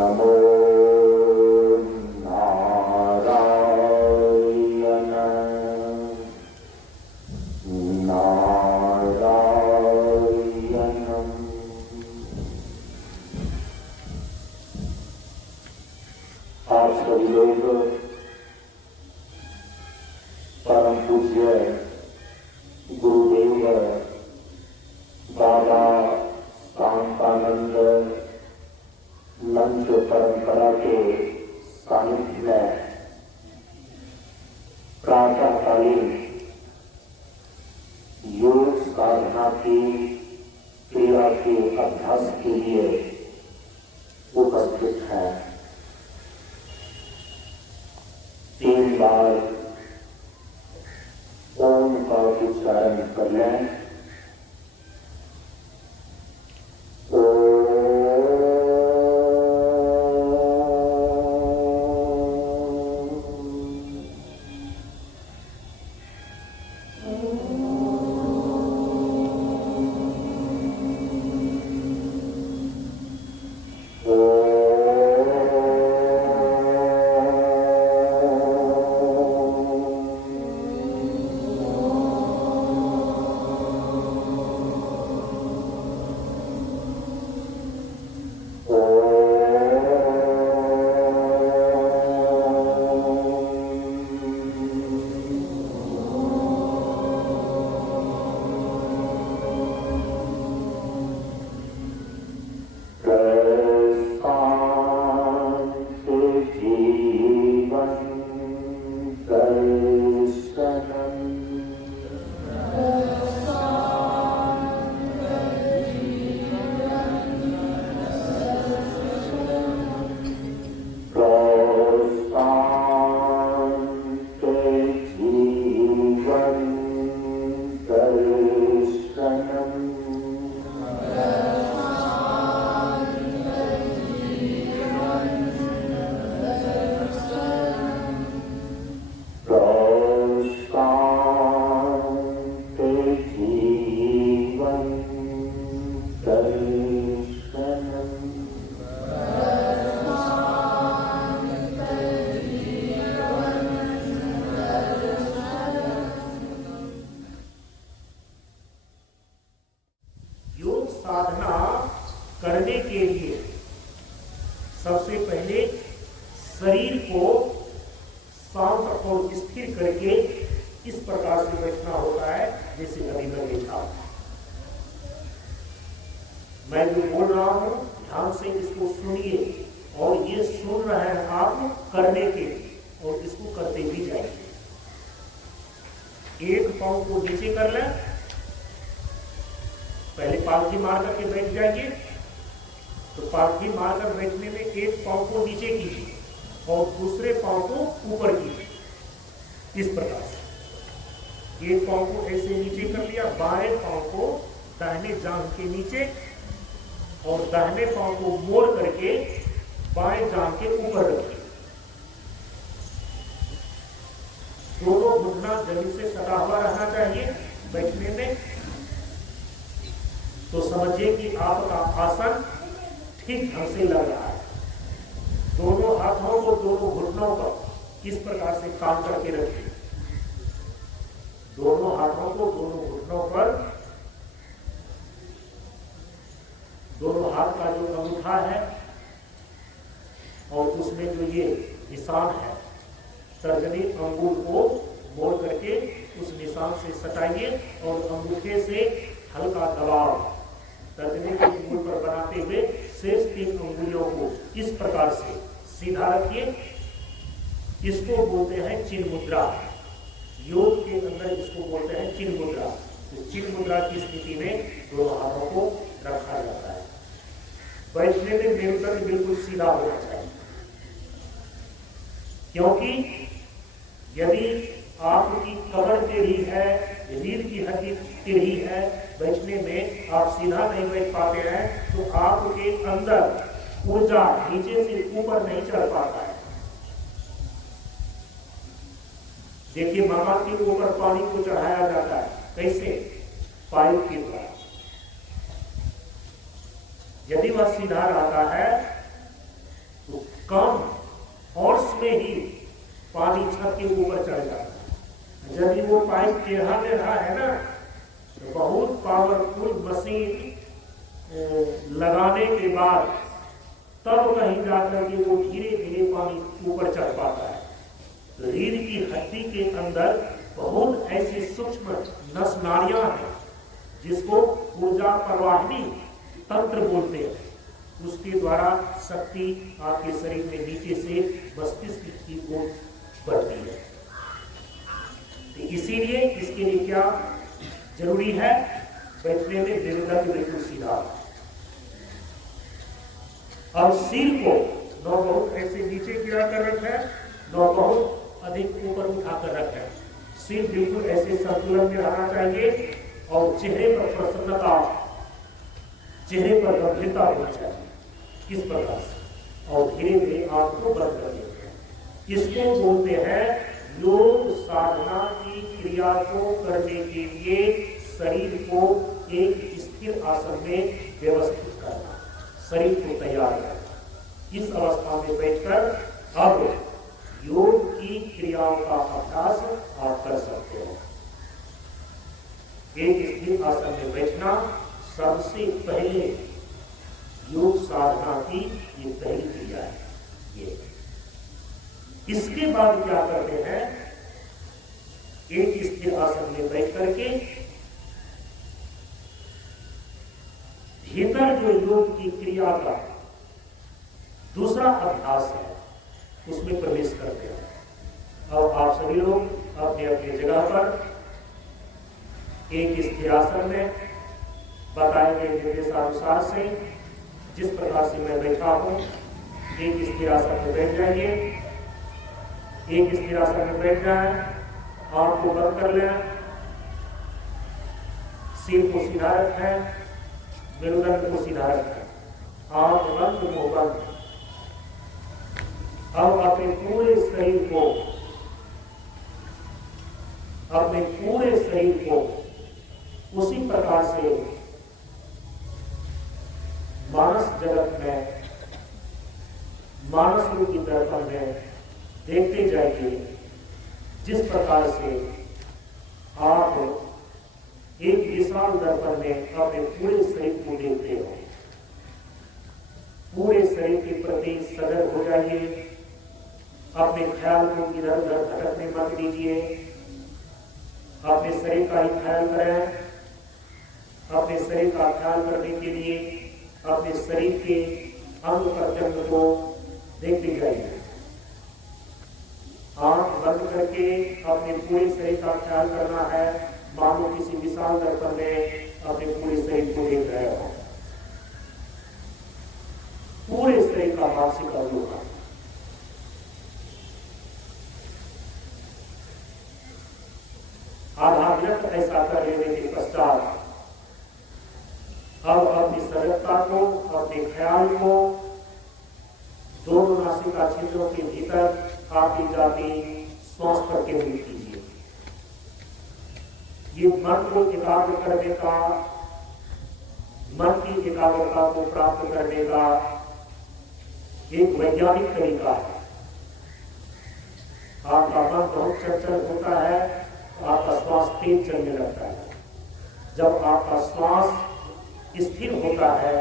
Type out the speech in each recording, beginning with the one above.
नमो नारायण नारायणम्। आप सभी लोग परम पूज्य गुरुदेव बाबा शांतानंद मंच परंपरा के सानिध्य में प्रातःकालीन योग साधना की क्रिया के अभ्यास के लिए उपस्थित है। 3 बार ओम का उच्चारण कर लें। साधना करने के लिए सबसे पहले शरीर को शांत और स्थिर करके इस प्रकार से बैठना होता है जैसे कभी मैं बैठा। मैं जो बोल रहा हूं ध्यान से इसको सुनिए और ये सुन रहे हैं आप करने के और इसको करते भी जाइए। एक पांव को नीचे कर लें, पहले पालथी मार करके बैठ जाइए। तो पालथी मारकर बैठने में एक पांव को नीचे कीजिए और दूसरे पांव को ऊपर कीजिए। इस प्रकार से एक पांव को ऐसे नीचे कर लिया, बाएं पांव को दाहिने जांघ के नीचे और दाहिने पांव को मोड़ करके बाएं जांघ के ऊपर रखिए। दोनों घुटना जमीन से सटा हुआ रहना चाहिए बैठने में। तो समझिए कि आपका आसन ठीक ढंग से लग रहा है। दोनों हाथों को दोनों घुटनों पर इस प्रकार से काम करके रखिए। दोनों हाथों को दोनों घुटनों पर, दोनों हाथ का जो अंगूठा है और उसमें जो ये निशान है, तर्जनी अंगूठ को मोड़ करके उस निशान से सटाइए और अंगूठे से हल्का दबाव तर्जनी के अंगुल पर बनाते हुए शेष 3 अंगुलियों को इस प्रकार से सीधा रखिए। इसको बोलते हैं चिन्ह मुद्रा। योग के अंदर इसको बोलते हैं चिन्ह मुद्रा। तो चिन्ह मुद्रा की स्थिति में दोनों हाथों को रखा जाता है। बैठने में मेरुदंड बिल्कुल सीधा होना चाहिए, क्योंकि यदि आपकी कमर टेढ़ी है, रीढ़ की हड्डी टेढ़ी है, बैठने में आप सीधा नहीं बैठ पाते हैं तो आपके अंदर ऊर्जा नीचे से ऊपर नहीं चढ़ पाता है। देखिए, मकान के ऊपर पानी को चढ़ाया जाता है, कैसे? पाइप के द्वारा। यदि वह सीधा रहता है कम हॉर्स में ही पानी छत के ऊपर चढ़ जाता है। यदि वो पाइप टेढ़ा में रहा है ना, तो बहुत पावरफुल मशीन लगाने के बाद तब कहीं जाकर के वो धीरे धीरे पानी ऊपर चढ़ पाता है। तो रीढ़ की हड्डी के अंदर बहुत ऐसी सूक्ष्म नस नाड़ियां हैं जिसको ऊर्जा प्रवाहिनी तंत्र बोलते हैं। उसके द्वारा शक्ति आपके शरीर में नीचे से मस्तिष्क की ओर बढ़ती है। तो इसीलिए इसके लिए क्या जरूरी है? बैठने में मेरुदंड बिल्कुल सीधा, और सिर को न बहुत ऐसे नीचे गिरा कर रखा है, न बहुत अधिक ऊपर उठा कर रखा है। सिर बिल्कुल ऐसे संतुलन में रहना चाहिए और चेहरे पर प्रसन्नता, चेहरे पर गंभीरता होनी चाहिए। किस प्रकार से? और धीरे धीरे आंख को बंद कर देते हैं। इसको बोलते हैं योग साधना की क्रिया को करने के लिए शरीर को एक स्थिर आसन में व्यवस्थित करना, शरीर को तैयार करना। इस अवस्था में बैठकर अब योग की क्रियाओं का अभ्यास आप कर सकते हो। एक स्थिर आसन में बैठना सबसे पहले योग साधना की ये पहली क्रिया है। ये इसके बाद क्या करते हैं? एक स्थिर आसन में बैठ करके भीतर जो योग की क्रिया का दूसरा अभ्यास है उसमें प्रवेश करते हैं। अब आप सभी लोग अपने अपने जगह पर एक स्थिर आसन में बताए गए निर्देशानुसार से जिस प्रकार से मैं बैठा हूं, एक स्थिर आसन में बैठ जाइए। एक स्थिर आसन में बैठ जाए, आंख को बंद कर लें, सिर को सीधा रखें, मेरुदंड को सीधा रखें, आंख बंद, मुंह बंद। अब अपने पूरे शरीर को, अपने पूरे शरीर को उसी प्रकार से मानस जगत में, मानस रूपी दर्पण में देखते जाइए। जिस प्रकार से आप एक विशाल दर्पण में अपने पूरे शरीर को देखते हो, पूरे शरीर के प्रति सजग हो जाइए। अपने ख्याल को इधर उधर भटकने मत दीजिए, अपने शरीर का ही ख्याल करें। अपने शरीर का ख्याल करने के लिए अपने शरीर के अंग प्रत्यंग को देखते जाइए। आंख बंद करके अपने पूरे शरीर का ख्याल करना है, मानो किसी विशाल दर्पण में अपने पूरे शरीर को देख रहे हो। पूरे शरीर का मानसिक अवलोकन। आधा मिनट ऐसा कर लेने के पश्चात अब अपनी सजगता को, अपने ख्याल को दोनों नासिका छिद्रों के भीतर आती जाती श्वास पर केंद्रित कीजिए। ये मन को एकाग्र करने का, मन की एकाग्रता को प्राप्त करने का एक वैज्ञानिक तरीका है। आपका मन बहुत चंचल होता है तो आपका श्वास तेज चलने लगता है। जब आपका श्वास स्थिर होता है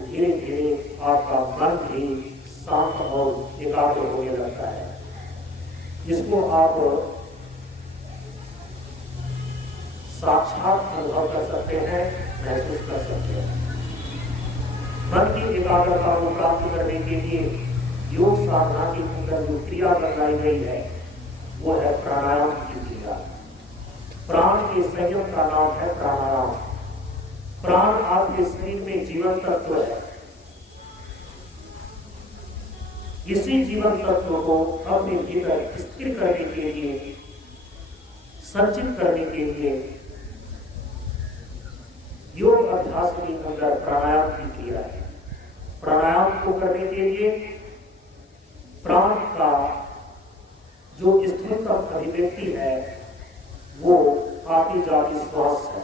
धीरे धीरे आपका मन भी शांत और एकाग्र होने लगता है। जिसको आप साक्षात अनुभव कर सकते हैं, महसूस कर सकते हैं। मन की एकाग्रता को प्राप्त करने के लिए योग साधना के अंदर जो क्रिया बताई गई है वो है प्राणायाम की क्रिया। प्राण के संयम का नाम है प्राणायाम। प्राण आपके शरीर में जीवन तत्व है। इसी जीवन तत्व को अपने भीतर स्थिर करने के लिए, संचित करने के लिए योग अभ्यास के अंदर प्राणायाम की क्रिया है। प्राणायाम को करने के लिए प्राण का जो स्थूलतम अभिव्यक्ति है वो आती जाती श्वास है।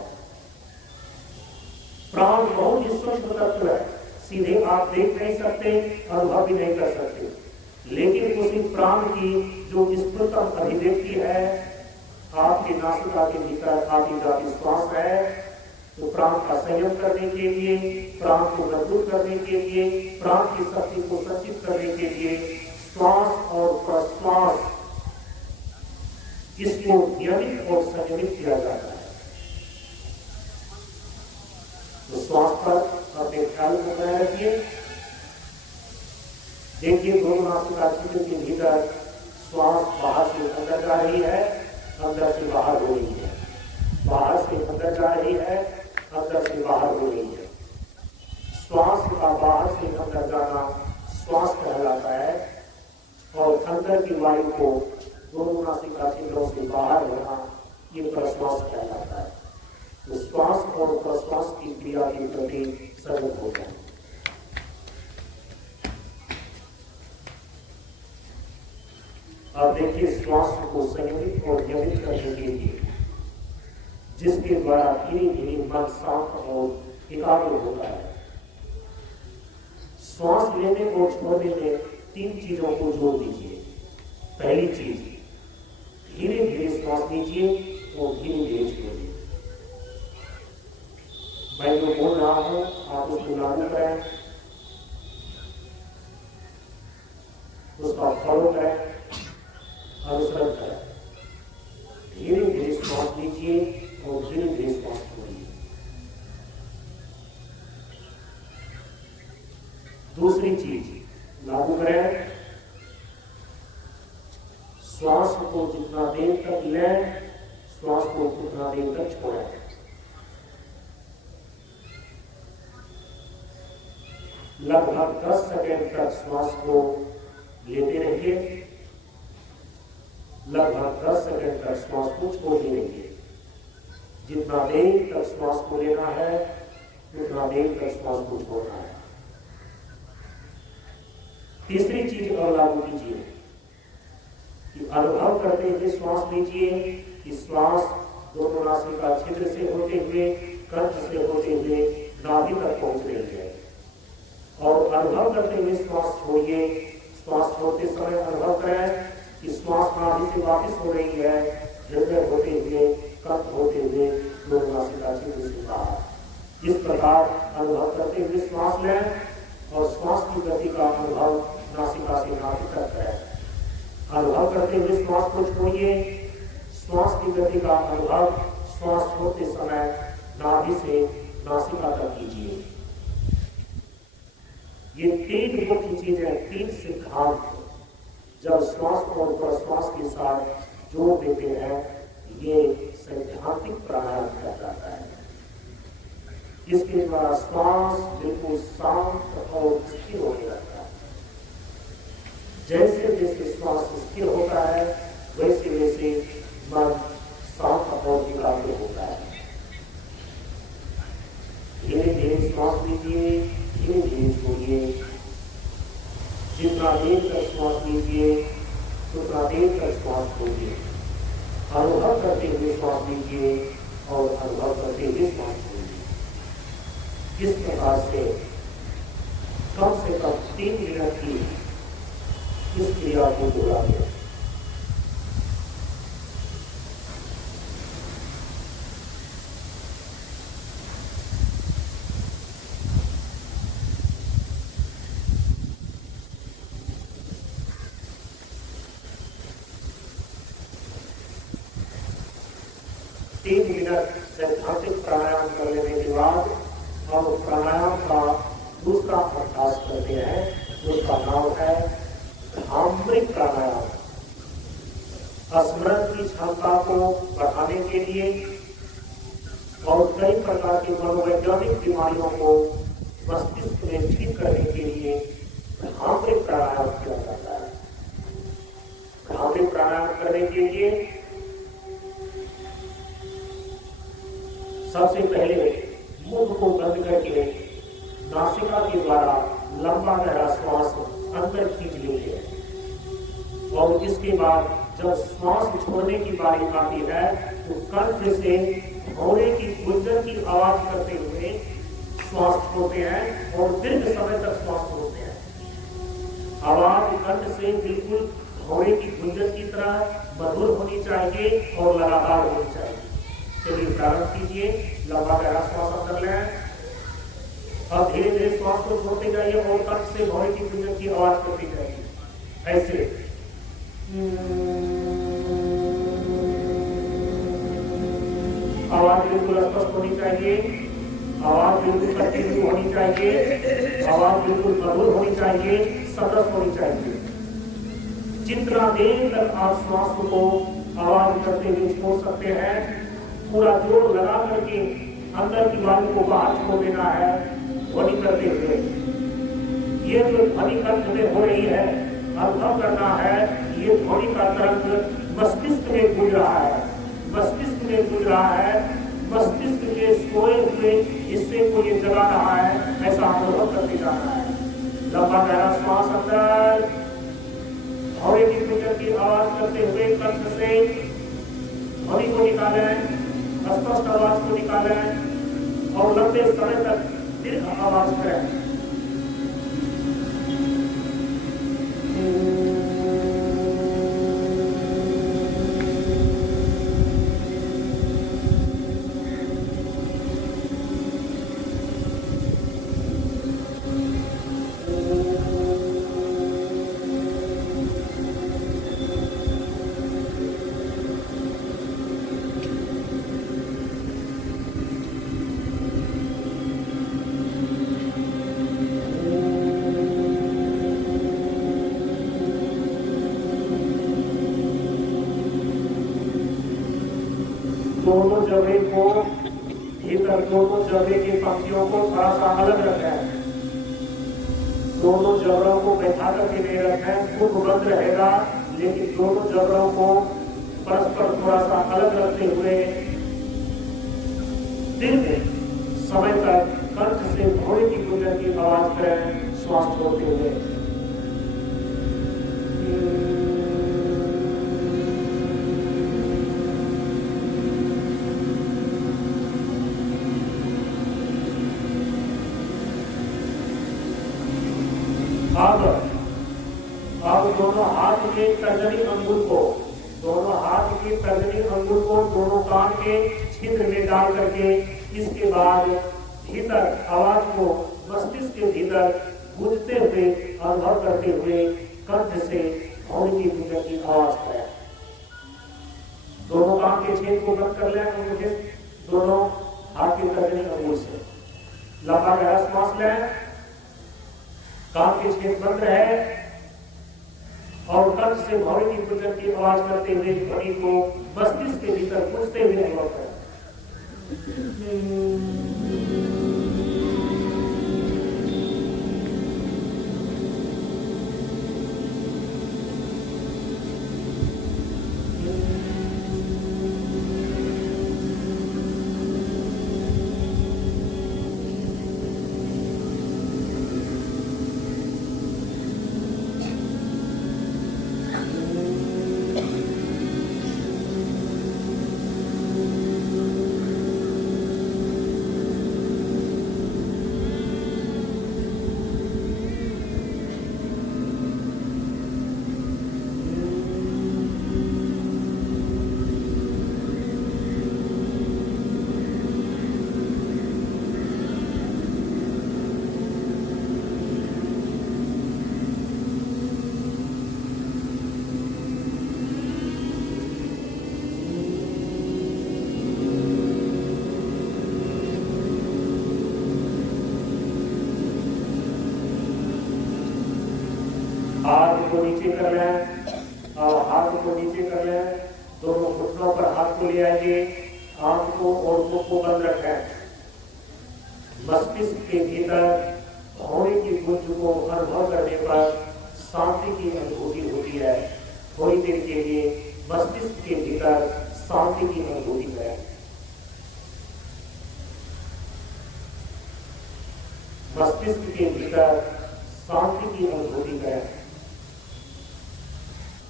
प्राण बहुत ही सूक्ष्म तत्व है, सीधे आप देख नहीं सकते, अनुभव भी नहीं कर सकते। लेकिन उसी प्राण की जो स्फुटतम अभिव्यक्ति है, आपकी नासिका के भीतर आती जाती श्वास है, तो प्राण का संयम करने के लिए, प्राण को मजबूत करने के लिए, प्राण की शक्ति को संचित करने के लिए श्वास और प्रश्वास इसको नियमित और संयमित किया जाता है। तो श्वास पर अपने ख्याल को बनाए रखिए। देखिए दोनों नासिका छिद्र के भीतर श्वास बाहर से अंदर जा रही है, अंदर से बाहर हो रही है, बाहर से अंदर जा रही है, अंदर से बाहर हो रही है। श्वास का बाहर से अंदर जाना श्वास कहलाता है, और अंदर की वायु को दोनों नासिका छिद्रों से बाहर होना ये प्रश्वास कहलाता है। तो श्वास और प्रश्वास की क्रिया के प्रति सजग हो जाए। अब देखिए श्वास को संयमित और नियमित करने के लिए, जिसके द्वारा धीरे धीरे मन शांत और एकाग्र होता है। श्वास लेने और छोड़ने में 3 चीजों को जोड़ दीजिए। पहली चीज, धीरे धीरे श्वास लीजिए और धीरे धीरे छोड़िए। मैं जो बोल रहा हूं आप उसको लागू करें, उसका फॉलो करें, अनुसरण करें। धीरे धीरे श्वास लीजिए और धीरे धीरे श्वास छोड़िए। दूसरी चीज लागू करें, श्वास को जितना देर तक लें, श्वास को उतना देर तक छोड़ें। लगभग 10 सेकंड तक श्वास को लेते रहिए, लगभग 10 सेकंड तक श्वास को छोड़ते रहिए। जितना देर तक श्वास को लेना है, उतना देर तक श्वास को छोड़ना है। तीसरी चीज और लागू कीजिए कि अनुभव करते हुए श्वास लीजिए कि श्वास दोनों नासिका छिद्र से होते हुए, कंठ से होते हुए नाभि तक पहुंच रही है। और अनुभव करते हुए श्वास छोड़िए। श्वास छोड़ते समय अनुभव करें कि श्वास नाभि से वापस हो रही है, हृदय होते हुए, कंठ होते हुए, दोनों नासिका छिद्र से बाहर। इस प्रकार अनुभव करते हुए श्वास लें और श्वास की गति का अनुभव नासिका से नाभि तक करें। अनुभव करते हुए श्वास को छोड़िए। श्वास की गति का अनुभव श्वास छोड़ते समय नाभि से नासिका तक कीजिए। ये 3 मुख्य चीजें, 3 सिद्धांत जब श्वास और प्रश्वास के साथ जोड़ देते हैं, ये सैद्धांतिक प्राणायाम कहा जाता है। इसके द्वारा श्वास बिल्कुल शांत और स्थिर होने लगता है। जैसे जैसे श्वास स्थिर होता है, वैसे वैसे मन शांत और एकाग्र होता है। धीरे धीरे श्वास लीजिए, धीरे धीरे छोड़िए। जितना देर तक श्वास लीजिए, उतना देर तक श्वास छोड़िए। अनुभव करते हुए श्वास लीजिए और अनुभव करते हुए श्वास छोड़िए। इस प्रकार से कम 3 मिनट की इस क्रिया को दोहराइए। सैद्धांतिक प्राणायाम कर लेने के बाद हम प्राणायाम का दूसरा अभ्यास करते हैं, उसका नाम है भ्रामरिक प्राणायाम। स्मरण की क्षमता को बढ़ाने के लिए और कई प्रकार की मनोवैज्ञानिक बीमारियों को मस्तिष्क में ठीक करने के लिए भ्रामरिक प्राणायाम किया जाता है। भ्रामरिक प्राणायाम करने के लिए सबसे पहले मुख को बंद करके नासिका के द्वारा लंबा गहरा श्वास अंदर खींच लेते हैं। और इसके बाद जब श्वास छोड़ने की बारी आती है तो कंठ से भौरे की गुंजन की आवाज करते हुए श्वास छोड़ते हैं और दीर्घ समय तक श्वास छोड़ते हैं। आवाज कंठ से बिल्कुल घोड़े की गुंजन की तरह मधुर होनी चाहिए और लगातार होनी चाहिए। चलिए प्रारंभ कीजिए। लंबा गहरा श्वास अंदर लें। अब धीरे धीरे श्वास को छोड़ते जाइए और कंठ से घोड़े की गुंजन की आवाज करती जाइए। ऐसे आवाज बिल्कुल स्पष्ट होनी चाहिए, आवाज बिल्कुल कंटिन्यू होनी चाहिए, आवाज बिल्कुल मधुर होनी चाहिए, सतत होनी चाहिए। जितना देर तक आप श्वास को आवाज करते हुए छोड़ सकते हैं, पूरा जोर लगा करके अंदर की वायु को बाहर छोड़ देना है ध्वनि करते हुए। ये जो ध्वनि कंठ में हो रही है, अनुभव करना है ये ध्वनि का तरंग मस्तिष्क में गूंज रहा है, मस्तिष्क में गूंज रहा है, मस्तिष्क के सोए हुए हिस्से को ये जगा रहा है, ऐसा अनुभव करते जाना है। लंबा गहरा श्वास अंदर, घोड़े की गुंजन की आवाज करते हुए कंठ से ध्वनि को निकालें, स्पष्ट आवाज को निकालें और लंबे समय तक दीर्घ आवाज करें। दोनों जबड़े को भीतर, दोनों जबड़े की पंक्तियों को थोड़ा सा अलग रखें, दोनों जबड़ों को बैठा करके नहीं रखें, मुख बंद रहेगा लेकिन दोनों जबड़ों को परस्पर थोड़ा सा अलग रखते हुए दीर्घ समय तक कंठ से घोड़े की गुंजन की आवाज करें श्वास छोड़ते हुए। अब दोनों हाथ के तर्जनी अंगुल को, दोनों हाथ के तर्जनी अंगुल को दोनों कान के छिद्र में डाल करके इसके बाद भीतर आवाज को मस्तिष्क के भीतर गूंजते हुए अनुभव करते हुए कंठ से घोड़े की गुंजन की आवाज करें। दोनों कान के छेद को बंद कर लें मुझे दोनों हाथ के तर्जनी अंगुल से। लंबा गहरा श्वास लें, कान के छेद बंद रहे और कंठ से घोड़े की गुंजन की आवाज करते हुए ध्वनि को मस्तिष्क के भीतर गूंजते हुए अनुभव करें। हाथ को नीचे कर लें और हाथ को नीचे कर लें, दोनों घुटनों पर हाथ को ले आइए, आंख को और मुख को बंद रखें। मस्तिष्क के भीतर घोड़े की गूंज को अनुभव करने पर शांति की अनुभूति होती है। थोड़ी देर के लिए मस्तिष्क के भीतर शांति की अनुभूति करें। मस्तिष्क के भीतर शांति की अनुभूति करें।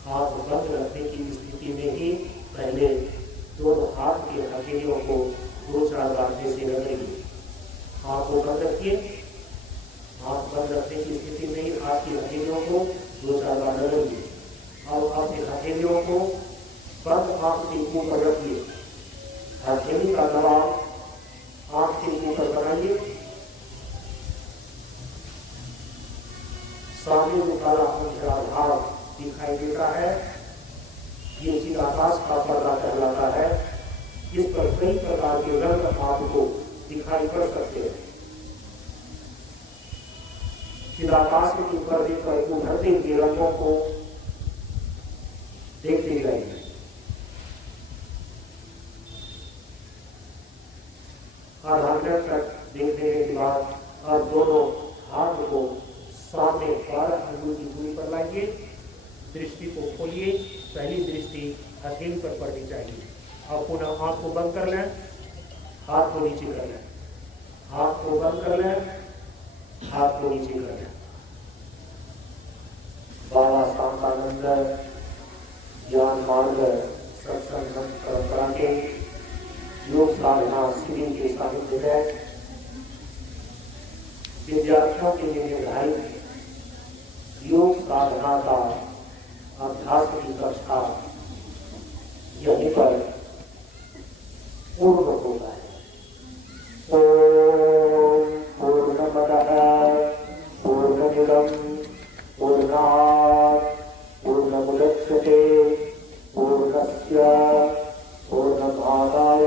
हाथ बंद रखने की स्थिति में ही पहले दोनों हाथ की हथेलियों को 2-4 बार से रगड़िए। हाथ को बंद रखिए, हाथ बंद रखने की स्थिति में ही हाथ की हथेलियों को 2-4 बार रगड़िए। सामने जो काला अंधेरा भाव दिखाई देता है, ये चिदाकाश का पर्दा कहलाता है। इस पर कई प्रकार के रंग आपको दिखाई पड़ सकते हैं। चिदाकाश के पर्दे पर उभरते हुए रंगों को देखते जाइए। आधा मिनट तक देखने के बाद और दोनों हाथ को सामने 12 अंगुल की दूरी पर लाइए। दृष्टि को खोलिए। पहली दृष्टि हथेली पर पड़नी चाहिए। और पुनः आंख को बंद कर लें, हाथ को नीचे कर लें, हाथ को बंद कर लें, हाथ को नीचे कर लें। बाबा शांतानंद ज्ञान मार्ग सत्संग परंपरा के योग साधना शिविर के सानिध्य में विद्यार्थियों के लिए निर्धारित योग साधना का अभ्यास की कक्षा यहीं पर पूर्ण होता है। ओम पूर्णमदः पूर्णमिदं पूर्णात् पूर्णमुदच्यते पूर्णस्य पूर्णमादाय